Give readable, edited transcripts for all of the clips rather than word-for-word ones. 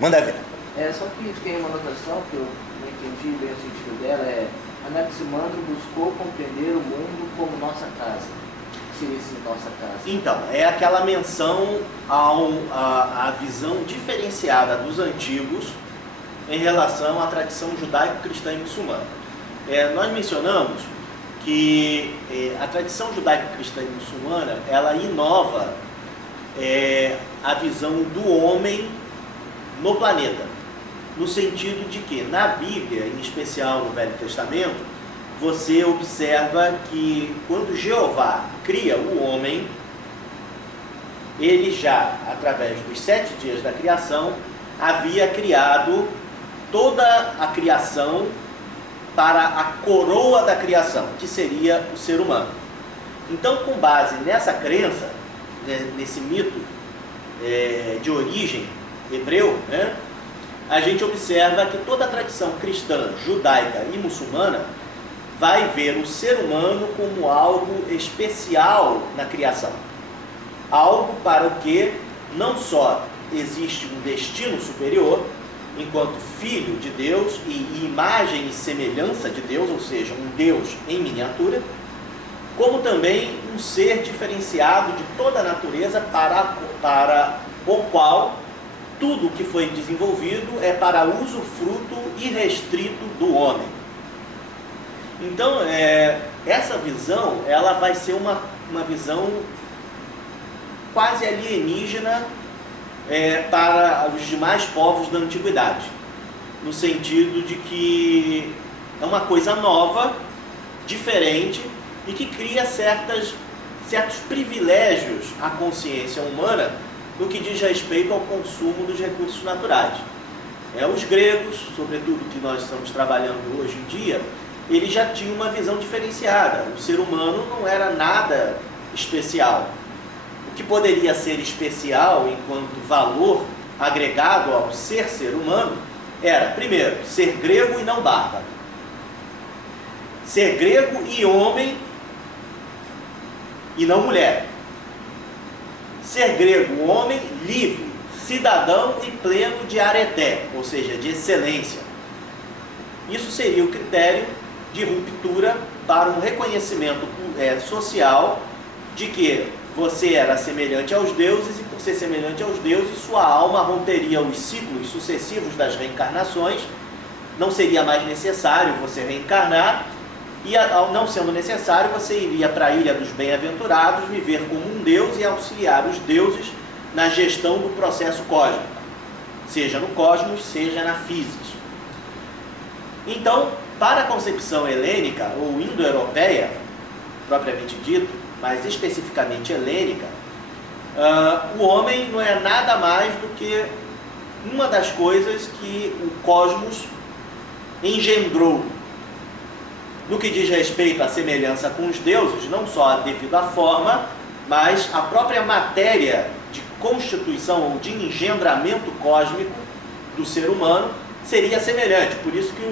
Manda ver. Só que tem uma anotação que eu não entendi bem o sentido dela, Anaximandro buscou compreender o mundo como nossa casa. O que seria esse nossa casa? Então, é aquela menção à visão diferenciada dos antigos em relação à tradição judaico-cristã e muçulmana. Nós mencionamos que a tradição judaico-cristã e muçulmana, ela inova a visão do homem no planeta, no sentido de que na Bíblia, em especial no Velho Testamento, você observa que quando Jeová cria o homem, ele já, através dos 7 dias da criação, havia criado toda a criação para a coroa da criação, que seria o ser humano. Então, com base nessa crença, nesse mito de origem hebreu, a gente observa que toda a tradição cristã, judaica e muçulmana vai ver o ser humano como algo especial na criação. Algo para o que não só existe um destino superior, enquanto filho de Deus e imagem e semelhança de Deus, ou seja, um Deus em miniatura, como também um ser diferenciado de toda a natureza para o qual tudo que foi desenvolvido é para uso fruto irrestrito do homem. Então, essa visão, ela vai ser uma visão quase alienígena para os demais povos da antiguidade, no sentido de que é uma coisa nova, diferente, e que cria certos privilégios à consciência humana no que diz respeito ao consumo dos recursos naturais. Os gregos, sobretudo que nós estamos trabalhando hoje em dia, eles já tinham uma visão diferenciada. O ser humano não era nada especial. O que poderia ser especial enquanto valor agregado ao ser humano era, primeiro, ser grego e não bárbaro. Ser grego e homem e não mulher. Ser grego, homem livre, cidadão e pleno de areté, ou seja, de excelência. Isso seria o critério de ruptura para um reconhecimento social de que você era semelhante aos deuses, e por ser semelhante aos deuses, sua alma romperia os ciclos sucessivos das reencarnações, não seria mais necessário você reencarnar, e ao não sendo necessário, você iria para a Ilha dos Bem-aventurados, viver como um deus e auxiliar os deuses na gestão do processo cósmico, seja no cosmos, seja na física. Então, para a concepção helênica ou indo-europeia, propriamente dito, mas especificamente helênica, o homem não é nada mais do que uma das coisas que o cosmos engendrou. No que diz respeito à semelhança com os deuses, não só devido à forma, mas a própria matéria de constituição ou de engendramento cósmico do ser humano seria semelhante. Por isso que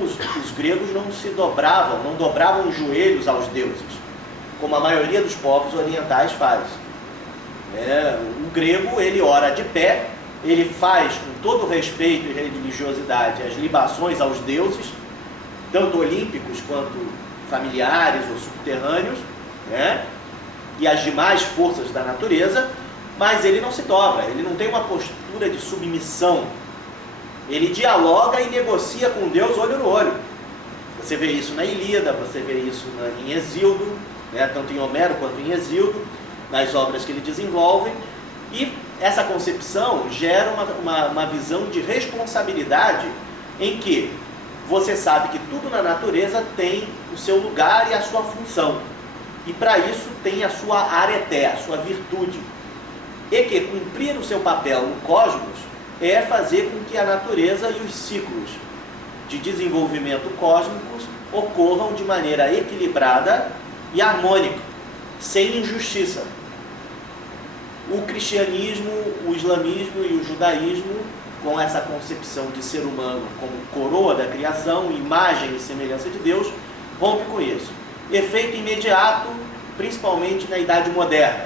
os gregos não dobravam os joelhos aos deuses, como a maioria dos povos orientais faz. O grego, ele ora de pé, ele faz com todo respeito e religiosidade as libações aos deuses, tanto olímpicos quanto familiares ou subterrâneos, e as demais forças da natureza, mas ele não se dobra, ele não tem uma postura de submissão. Ele dialoga e negocia com Deus olho no olho. Você vê isso na Ilíada, você vê isso em Hesíodo, tanto em Homero quanto em Hesíodo, nas obras que ele desenvolve, e essa concepção gera uma visão de responsabilidade em que você sabe que tudo na natureza tem o seu lugar e a sua função, e para isso tem a sua areté, a sua virtude, e que cumprir o seu papel no cosmos é fazer com que a natureza e os ciclos de desenvolvimento cósmicos ocorram de maneira equilibrada e harmônica, sem injustiça. O cristianismo, o islamismo e o judaísmo, com essa concepção de ser humano como coroa da criação, imagem e semelhança de Deus, rompe com isso. Efeito imediato, principalmente na Idade Moderna,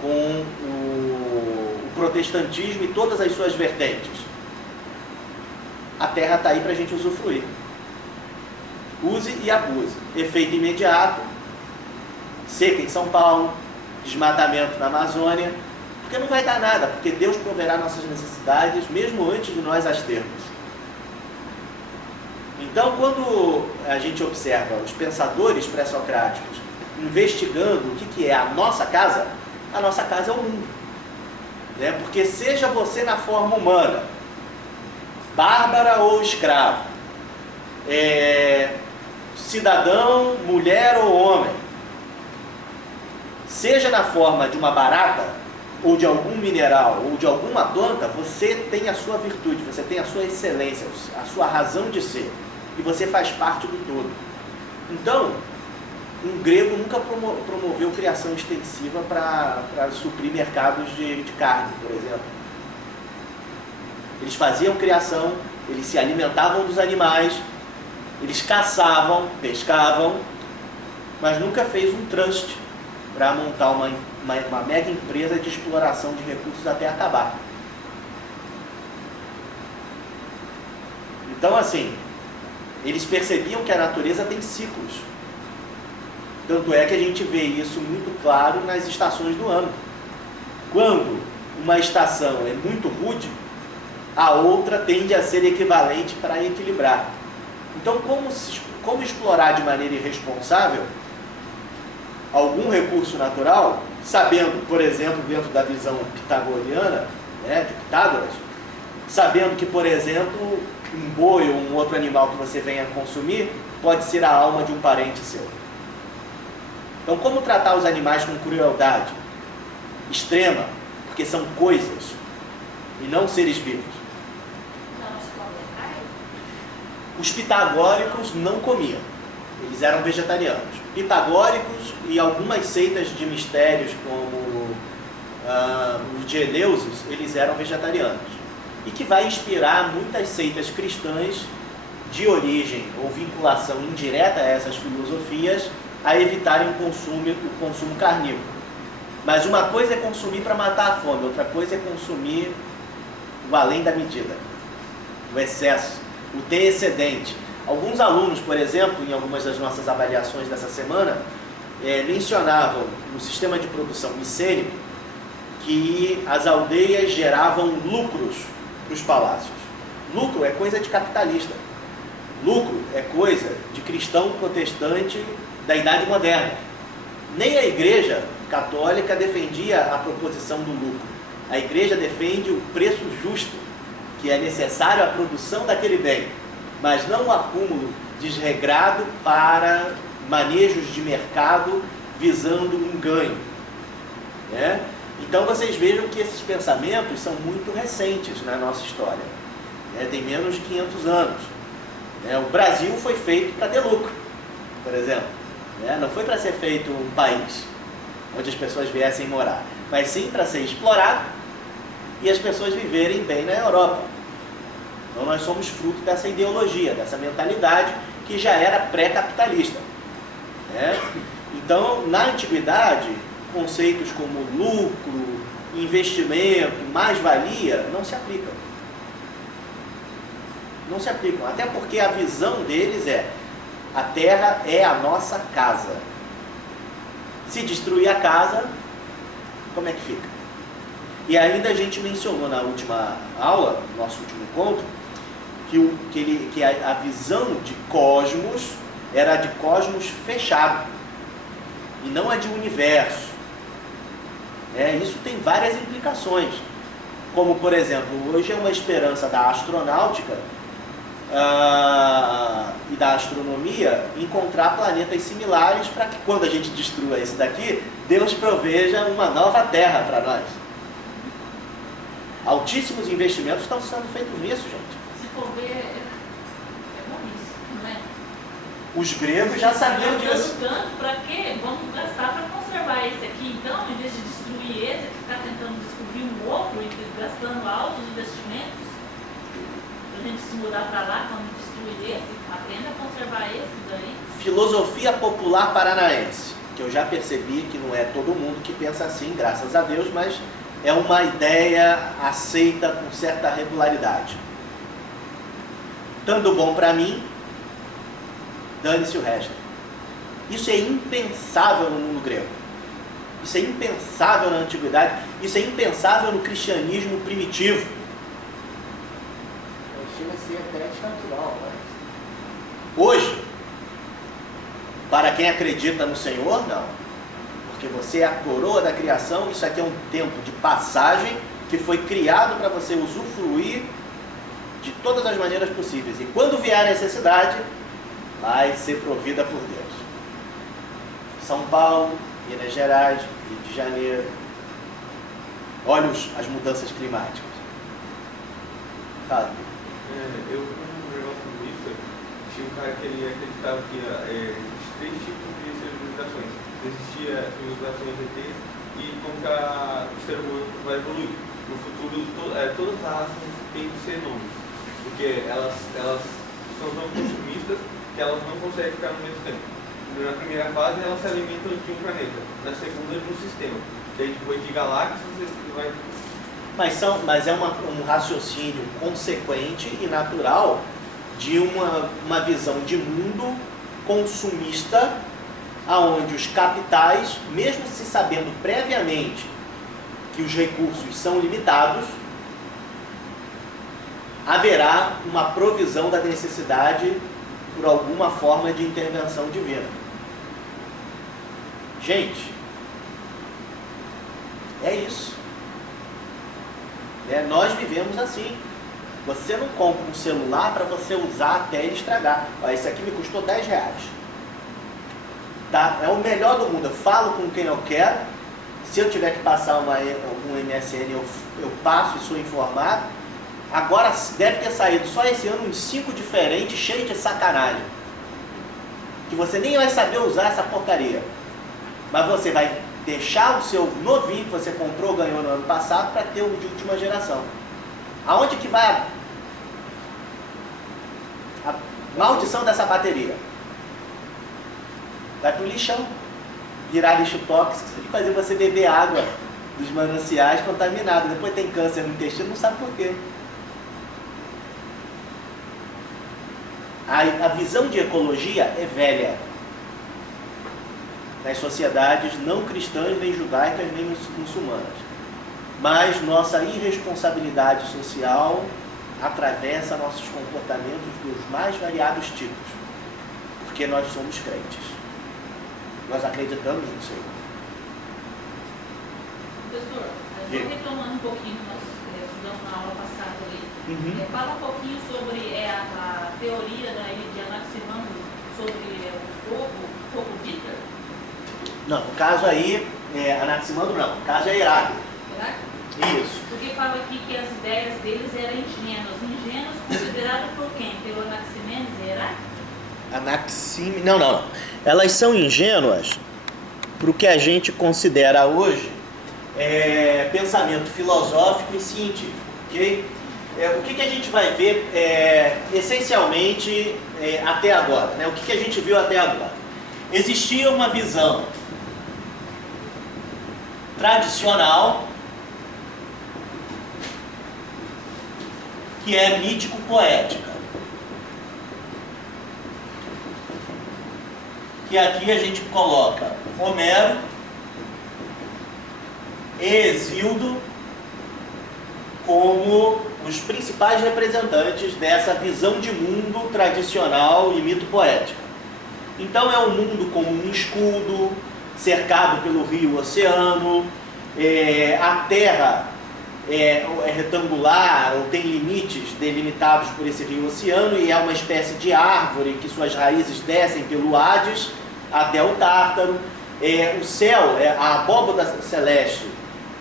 com o protestantismo e todas as suas vertentes. a terra está aí para a gente usufruir. Use e abuse. Efeito imediato, seca em São Paulo, desmatamento na Amazônia, porque não vai dar nada, porque Deus proverá nossas necessidades mesmo antes de nós as termos. Então, quando a gente observa os pensadores pré-socráticos investigando o que é a nossa casa é o mundo. Né? Porque seja você na forma humana, bárbara ou escravo, cidadão, mulher ou homem, seja na forma de uma barata, ou de algum mineral, ou de alguma planta, você tem a sua virtude, você tem a sua excelência, a sua razão de ser, e você faz parte do todo. Então, um grego nunca promoveu criação extensiva para suprir mercados de carne, por exemplo. Eles faziam criação, eles se alimentavam dos animais, eles caçavam, pescavam, mas nunca fez um trust para montar uma mega empresa de exploração de recursos até acabar. Então, assim, eles percebiam que a natureza tem ciclos. Tanto é que a gente vê isso muito claro nas estações do ano. Quando uma estação é muito rude, a outra tende a ser equivalente para equilibrar. Então, como explorar de maneira irresponsável algum recurso natural, sabendo, por exemplo, dentro da visão pitagoriana, né, de Pitágoras, sabendo que, por exemplo, um boi ou um outro animal que você venha consumir pode ser a alma de um parente seu. Então, como tratar os animais com crueldade extrema, porque são coisas e não seres vivos? Os pitagóricos não comiam, eles eram vegetarianos. Pitagóricos e algumas seitas de mistérios, como os de Eleusis, eles eram vegetarianos. E que vai inspirar muitas seitas cristãs de origem ou vinculação indireta a essas filosofias a evitarem o consumo carnívoro. Mas uma coisa é consumir para matar a fome, outra coisa é consumir o além da medida, o excesso, o ter excedente. Alguns alunos, por exemplo, em algumas das nossas avaliações dessa semana, mencionavam no sistema de produção micênico que as aldeias geravam lucros para os palácios. Lucro é coisa de capitalista. Lucro é coisa de cristão protestante da Idade Moderna. Nem a Igreja Católica defendia a proposição do lucro. A Igreja defende o preço justo, que é necessário à produção daquele bem, mas não o acúmulo desregrado para manejos de mercado visando um ganho. Né? Então vocês vejam que esses pensamentos são muito recentes na nossa história. Né? Tem menos de 500 anos. Né? O Brasil foi feito para ter lucro, por exemplo. Né? Não foi para ser feito um país onde as pessoas viessem morar, mas sim para ser explorado e as pessoas viverem bem na Europa. Então nós somos fruto dessa ideologia, dessa mentalidade que já era pré-capitalista. Né? Então, na antiguidade, conceitos como lucro, investimento, mais-valia, não se aplicam. Não se aplicam, até porque a visão deles é: a terra é a nossa casa. Se destruir a casa, como é que fica? E ainda a gente mencionou na última aula, no nosso último encontro, que a visão de cosmos era a de cosmos fechado, e não a de universo. Isso tem várias implicações, como, por exemplo, hoje é uma esperança da astronáutica e da astronomia encontrar planetas similares para que, quando a gente destrua esse daqui, Deus proveja uma nova terra para nós. Altíssimos investimentos estão sendo feitos nisso, gente. Se for ver, é bom isso, não é? Os gregos já sabiam disso. Tanto, para quê? Vamos gastar para conservar esse aqui, então, em vez de destruir esse, ficar tentando descobrir um outro e gastando altos investimentos, para a gente se mudar para lá, quando destruir esse, aprenda a conservar esse daí. Filosofia popular paranaense, que eu já percebi que não é todo mundo que pensa assim, graças a Deus, mas é uma ideia aceita com certa regularidade. estando bom para mim, dane-se o resto. Isso é impensável no mundo grego. Isso é impensável na antiguidade. Isso é impensável no cristianismo primitivo. Chega a ser até antinatural, mas... Hoje, para quem acredita no Senhor, não. Porque você é a coroa da criação. Isso aqui é um tempo de passagem que foi criado para você usufruir de todas as maneiras possíveis. E quando vier a necessidade, vai ser provida por Deus. São Paulo, Minas Gerais, Rio de Janeiro. Olha as mudanças climáticas. Fala. Eu vi um negócio isso, tinha um cara que ele acreditava que existia 3 tipos de civilizações. Existia civilizações ET e como que o ser humano vai evoluir. No futuro, todas as raças têm que ser nomes, porque elas são tão consumistas que elas não conseguem ficar no mesmo tempo. Na primeira fase, elas se alimentam de um planeta, na segunda, de um sistema. Daí, depois de galáxias, vai... Mas é um raciocínio consequente e natural de uma visão de mundo consumista, aonde os capitais, mesmo se sabendo previamente que os recursos são limitados, haverá uma provisão da necessidade por alguma forma de intervenção divina. Gente, é isso. Nós vivemos assim. Você não compra um celular para você usar até ele estragar. Esse aqui me custou 10 reais. Tá? É o melhor do mundo. Eu falo com quem eu quero. Se eu tiver que passar algum MSN, eu passo e sou informado. Agora deve ter saído só esse ano uns 5 diferentes, cheios de sacanagem. Que você nem vai saber usar essa porcaria. Mas você vai deixar o seu novinho que você comprou ou ganhou no ano passado para ter o de última geração. Aonde que vai a maldição dessa bateria? Vai para o lixão, virar lixo tóxico e fazer você beber água dos mananciais contaminados. Depois tem câncer no intestino, não sabe por quê. A visão de ecologia é velha nas sociedades não cristãs, nem judaicas, nem muçulmanas. Mas nossa irresponsabilidade social atravessa nossos comportamentos dos mais variados tipos, porque nós somos crentes. Nós acreditamos no Senhor. Professor, só retomando um pouquinho que nós estudamos na aula passada ali, fala um pouquinho sobre a teoria de Anaximandro sobre o fogo Dieter. Não, no caso aí, Anaximandro não, no caso é Heráclito. Heráclito? Isso. Porque fala aqui que as ideias deles eram ingênuas. Ingênuos consideradas por quem? Pelo Anaximenes e Heráclito? Não. Elas são ingênuas para o que a gente considera hoje pensamento filosófico e científico, ok? O que a gente vai ver essencialmente até agora, né? O que a gente viu até agora? Existia uma visão tradicional que é mítico-poética. Que aqui a gente coloca Homero e Hesíodo como os principais representantes dessa visão de mundo tradicional e mito-poética. Então é um mundo com um escudo, cercado pelo rio oceano, a terra é retangular ou tem limites delimitados por esse rio oceano e é uma espécie de árvore que suas raízes descem pelo Hades até o Tártaro. O céu, a abóbada celeste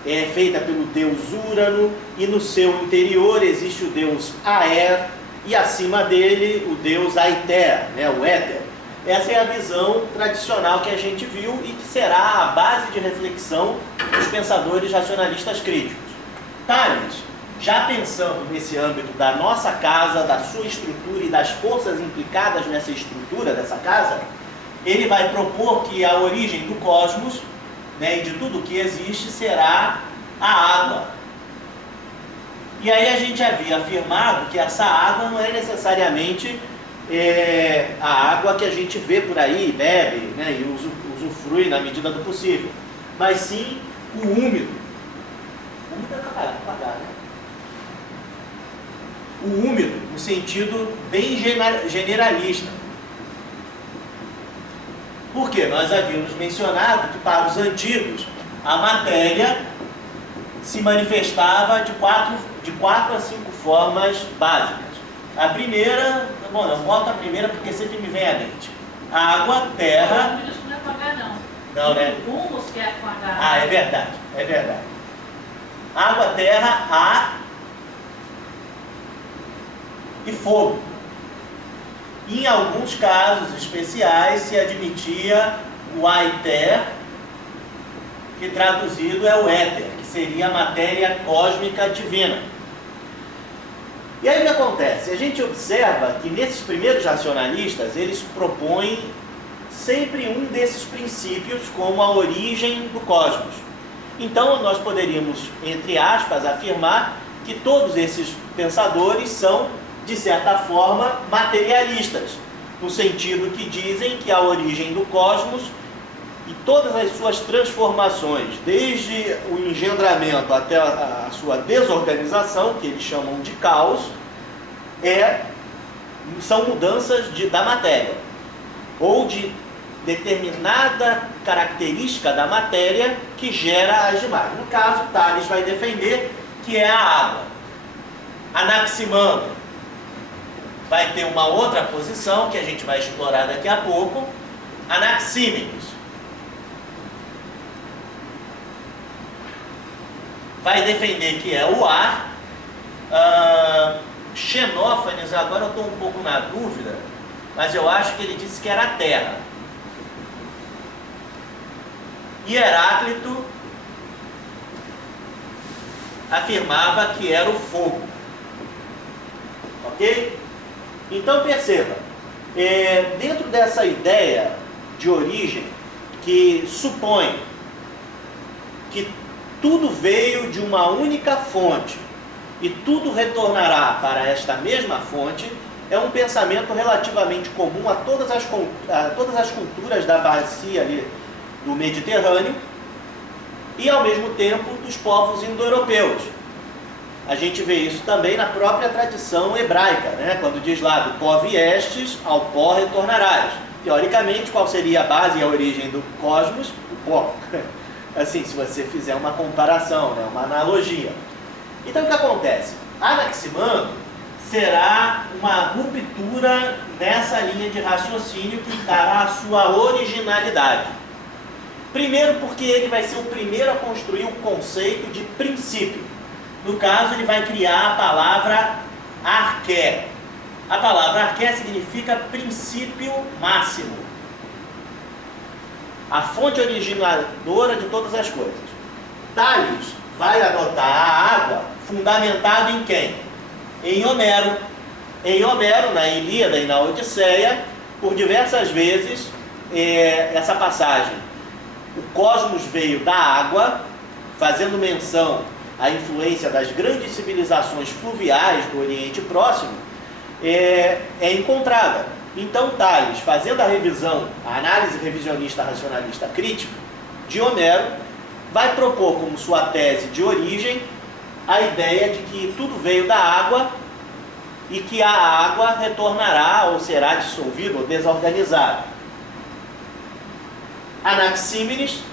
é feita pelo deus Urano e no seu interior existe o deus Aer e acima dele o deus Aether, o éter. Essa é a visão tradicional que a gente viu e que será a base de reflexão dos pensadores racionalistas críticos. Tales, já pensando nesse âmbito da nossa casa, da sua estrutura e das forças implicadas nessa estrutura dessa casa, ele vai propor que a origem do cosmos, e de tudo que existe será a água. E aí a gente havia afirmado que essa água não é necessariamente a água que a gente vê por aí, bebe, né, e usufrui na medida do possível, mas sim o úmido. Úmido é pagar, né? O úmido, no sentido bem generalista. Porque nós havíamos mencionado que para os antigos a matéria se manifestava de quatro a 5 formas básicas. A primeira, bom, eu boto a primeira porque sempre me vem à mente. Água, terra... Não é com H, não. Não, né? Humus que é com H. Ah, é verdade, é verdade. Água, terra, ar e fogo. Em alguns casos especiais se admitia o aether, que traduzido é o éter, que seria a matéria cósmica divina. E aí o que acontece? A gente observa que nesses primeiros racionalistas eles propõem sempre um desses princípios como a origem do cosmos. Então nós poderíamos, entre aspas, afirmar que todos esses pensadores são, de certa forma, materialistas, no sentido que dizem que a origem do cosmos e todas as suas transformações, desde o engendramento até a sua desorganização, que eles chamam de caos, são mudanças da matéria, ou de determinada característica da matéria que gera as demais. No caso, Tales vai defender que é a água. Anaximandro vai ter uma outra posição que a gente vai explorar daqui a pouco. Anaxímenes vai defender que é o ar. Xenófanes, agora eu estou um pouco na dúvida, mas eu acho que ele disse que era a terra. E Heráclito afirmava que era o fogo. Ok? Então perceba, dentro dessa ideia de origem que supõe que tudo veio de uma única fonte e tudo retornará para esta mesma fonte, é um pensamento relativamente comum a todas as culturas da bacia ali do Mediterrâneo e ao mesmo tempo dos povos indo-europeus. A gente vê isso também na própria tradição hebraica, né? Quando diz lá, do pó viestes, ao pó retornarás. Teoricamente, qual seria a base e a origem do cosmos? O pó. Assim, se você fizer uma comparação, né? Uma analogia. Então, o que acontece? Anaximandro será uma ruptura nessa linha de raciocínio que dará a sua originalidade. Primeiro, porque ele vai ser o primeiro a construir o conceito de princípio. No caso, ele vai criar a palavra arqué. A palavra arqué significa princípio máximo. A fonte originadora de todas as coisas. Tales vai adotar a água fundamentado em quem? Em Homero. Em Homero, na Ilíada e na Odisseia, por diversas vezes, essa passagem. O cosmos veio da água, fazendo menção à influência das grandes civilizações fluviais do Oriente Próximo, é encontrada. Então, Tales, fazendo a revisão, a análise revisionista racionalista crítica de Homero, vai propor como sua tese de origem a ideia de que tudo veio da água e que a água retornará ou será dissolvida ou desorganizada. Anaxímenes,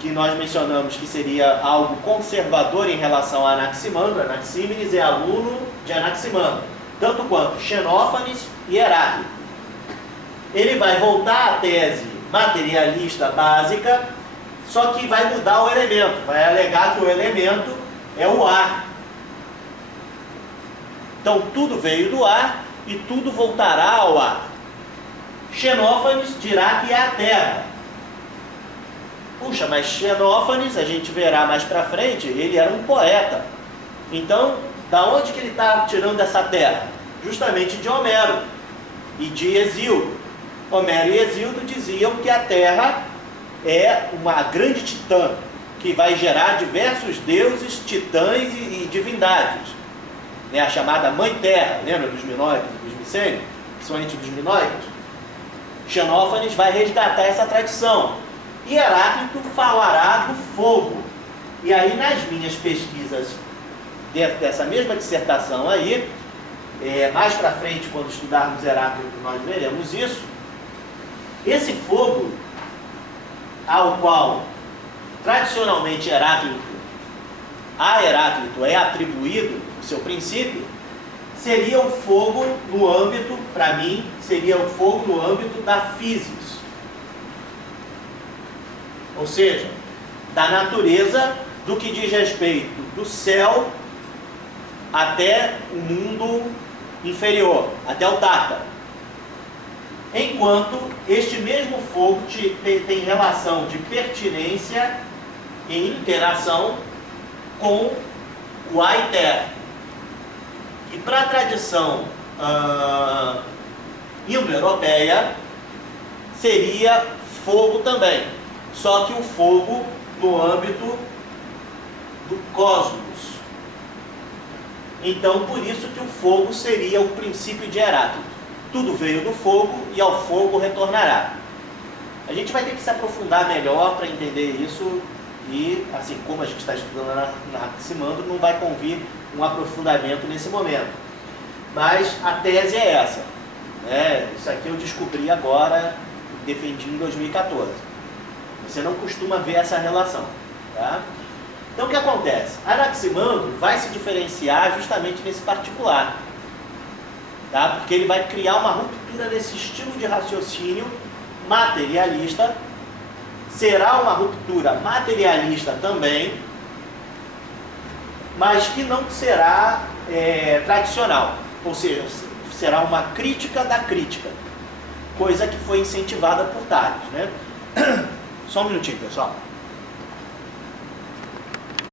que nós mencionamos que seria algo conservador em relação a Anaximandro. Anaxímenes é aluno de Anaximandro, tanto quanto Xenófanes e Heráclito. Ele vai voltar à tese materialista básica, só que vai mudar o elemento, vai alegar que o elemento é o ar. Então tudo veio do ar e tudo voltará ao ar. Xenófanes dirá que é a terra. Puxa, mas Xenófanes, a gente verá mais pra frente, ele era um poeta. Então, da onde que ele está tirando essa terra? Justamente de Homero e de Hesíodo. Homero e Hesíodo diziam que a terra é uma grande titã, que vai gerar diversos deuses, titãs e divindades. né, a chamada Mãe Terra, lembra dos minoicos e dos micênios, principalmente dos minoicos? Xenófanes vai resgatar essa tradição. E Heráclito falará do fogo. E aí, nas minhas pesquisas, dentro dessa mesma dissertação aí, mais para frente, quando estudarmos Heráclito, nós veremos isso. Esse fogo, ao qual tradicionalmente a Heráclito é atribuído o seu princípio, seria o fogo no âmbito, para mim, seria o fogo no âmbito da physis. Ou seja, da natureza, do que diz respeito do céu até o mundo inferior, até o Tártaro. Enquanto este mesmo fogo tem relação de pertinência e interação com o Aether. E para a tradição indo-europeia, seria fogo também, só que o fogo no âmbito do cosmos. Então, por isso que o fogo seria o princípio de Heráclito. Tudo veio do fogo e ao fogo retornará. A gente vai ter que se aprofundar melhor para entender isso e, assim como a gente está estudando na Anaximandro, não vai convir um aprofundamento nesse momento. Mas a tese é essa. Né? Isso aqui eu descobri agora, defendi em 2014. Você não costuma ver essa relação. Tá? Então o que acontece? Anaximandro vai se diferenciar justamente nesse particular. Tá? Porque ele vai criar uma ruptura desse estilo de raciocínio materialista. Será uma ruptura materialista também, mas que não será tradicional. Ou seja, será uma crítica da crítica. Coisa que foi incentivada por Tales. Né? Só um minutinho, pessoal.